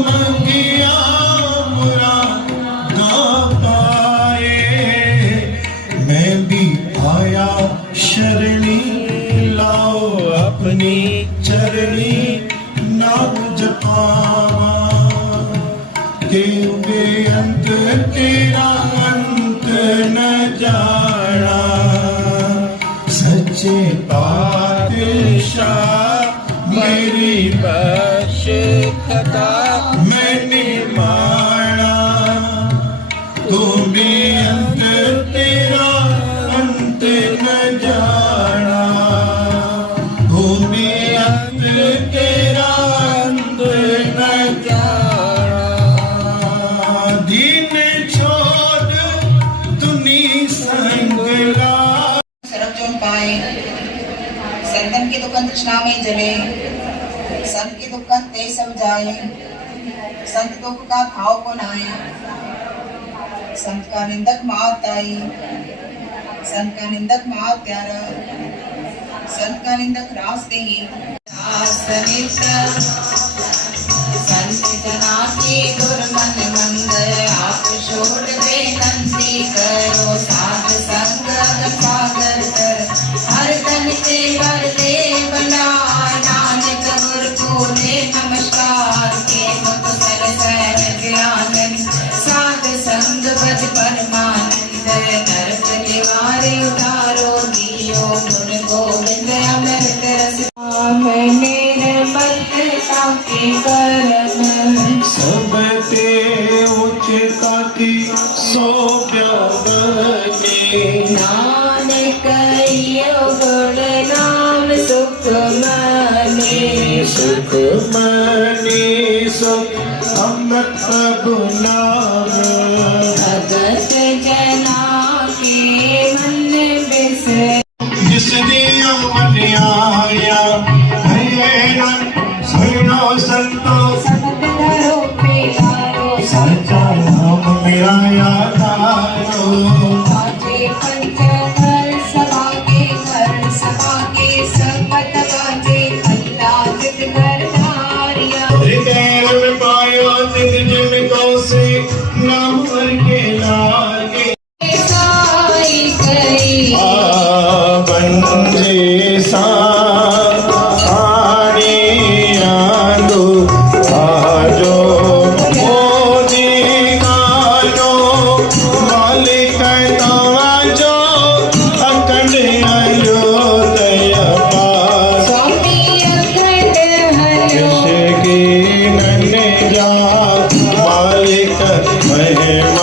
मंगिया मुरादा पाए। मैं भी आया शरणी लाओ अपनी चरणी नाम जपावा। के बेअंत तेरा अंत न जाना। सच्चे पातशाह मेरी बख्श खता मैंने माना। तू बेअंत तेरा अंत न जाना। तू बेअंत तेरा अंत न जाना। दिन छोड़ दुनी संगला सरक जोन पाए। संतन की दुकान तृष्णा में जले। संत की दुकान ते समझाए। संत दुख का भाव को नाए। संत का निंदक मात आई। संत का निंदक मात प्यारा। संत का निंदक रास्ते ही संत जना की दुर्मन मंद। आप छोड़ बेनंती करो साध संग सागर कर। हर तन से वर दे बना नानक गुर को दे नमस्कार। के मुख सर सहज आनंद साध संग भज परमानंद। नरक निवारे उतारो दियो गुण गोविंद अमृत रस। मैंने निर्मलता के करम सब ते उच्चता की सोभ्या बने। नानक गुण नाम सुख मने। सुख मने सुख अमृत प्रभु नाम। भगत जना के मन बिसर। जिस दिया मन आया है सुनो संतो। संत धरो प्यारो सच्चा नाम मेरा याद आयो। साचे पंचकर सभा के संगत बाजे अल्लाह जित कर धारिया। हृदय में पाया तिग जिन को से नाम हर के लागे। साई कई बंजे सा आने आंदो आजो मोदी गानो मालिक तवाजो अखंड अयोध्या पास। स्वामी अखंड हरिओम की नन्हे जा मालिक महिमा।